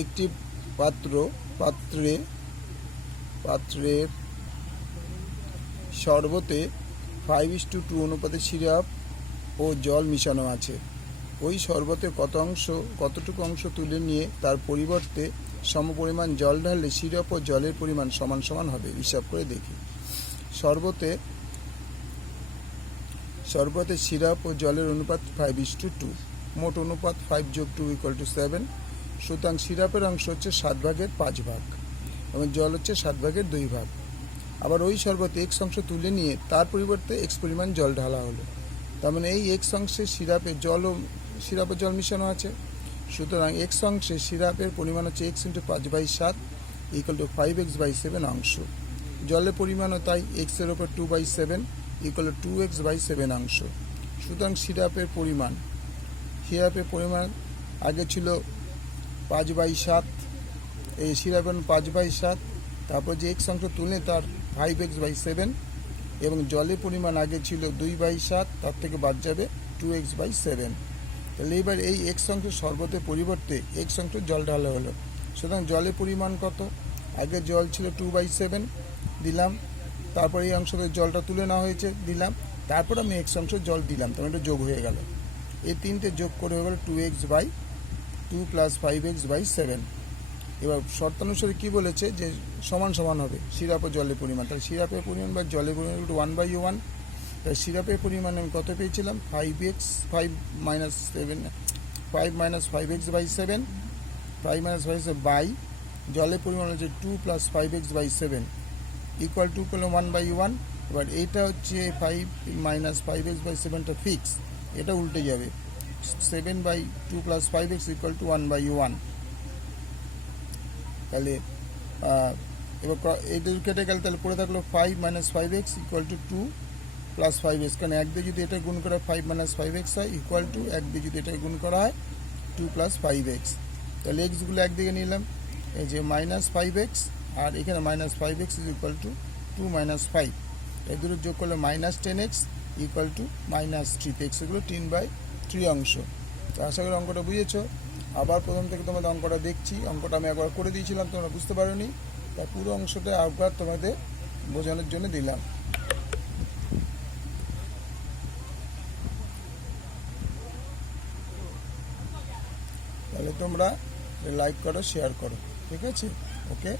একটি পাত্রের শরবতে 5:2 অনুপাতে সিরাপ ও জল মিশানো আছে। ওই শরবতে কতটুকু অংশ তুলে নিয়ে তার পরিবর্তে সমপরিমাণ জল ঢাললে সিরাপ ও জলের পরিমাণ সমান সমান হবে। হিসাব করে দেখি। শরবতে সিরাপ ও জলের অনুপাত 5:2, মোট অনুপাত 5 + 2 = 7। সুতরাং সিরাপের অংশ হচ্ছে 7/5 এবং জল হচ্ছে 7/2। আবার ওই শরবতে x অংশ তুলে নিয়ে তার পরিবর্তে x পরিমাণ জল ঢালা হলো। তার মানে এই x অংশে সিরাপে জল মিশানো আছে। সুতরাং x অংশে সিরাপের পরিমাণ হচ্ছে x × 5/7 = 5x/7 অংশ। জলের পরিমাণও তাই, x এর ওপর 2/7 = 2x/7 অংশ। সুতরাং সিরাপের পরিমাণ আগে ছিল 5/7, এই সিরাপের 5/7, তারপর যে x অংশ তুলে তার 5x/7 এবং জলের পরিমাণ আগে ছিল 2/7, তার থেকে বাদ যাবে 2x/7। তাহলে এবার এই x অংশ শরবতের পরিবর্তে x অংশ জল ঢালা হলো। সুতরাং জলের পরিমাণ কত? আগে জল ছিল 2/7 দিলাম, তারপর এই অংশতে জলটা তুলে নেওয়া হয়েছে দিলাম, তারপর আমি x অংশ জল দিলাম, তার মানে যোগ হয়ে গেল। এই তিনটে যোগ করে হয়ে গেল 2x/2 + 5x/7। এবার শর্তানুসারে কি বলেছে যে সমান সমান হবে সিরাপ ও জলের পরিমাণ। তাহলে সিরাপের পরিমাণ বা জলের পরিমাণ 1/1। তাই সিরাপের পরিমাণ আমি কত পেয়েছিলাম? 5x বাই 5 বাই জলের পরিমাণ হচ্ছে 2 + 5x/7 = হলো 1/1। এবার এইটা হচ্ছে 5 - 5x/7টা ফিক্স, এটা উল্টে যাবে। 7/2 + 5x = 1/1। তাহলে এবার এইটা কেটে গেলে তাহলে পড়ে থাকলো 5 - 5x = 2 + 5x, কারণ 1 দিয়ে যদি এটা গুণ করা 5 - 5x হয় = 1 দিয়ে যদি এটা গুণ করা হয় 2 + 5x। তাহলে এক্সগুলো একদিকে নিলাম, এই যে -5x আর এখানে -5x = 2 - 5, এই দুটো যোগ করলে -10x = -3। x এগুলো 3/3 অংশ। তো আশা করি অঙ্কটা বুঝেছো। আবার প্রথম থেকে তোমাদের অঙ্কটা দেখছি। অঙ্কটা আমি একবার করে দিয়েছিলাম, তোমরা বুঝতে পারোনি, তাই পুরো অংশটা একবার তোমাদের বোঝানোর জন্য দিলাম। তাহলে তোমরা লাইক করো, শেয়ার করো, ঠিক আছে? ওকে।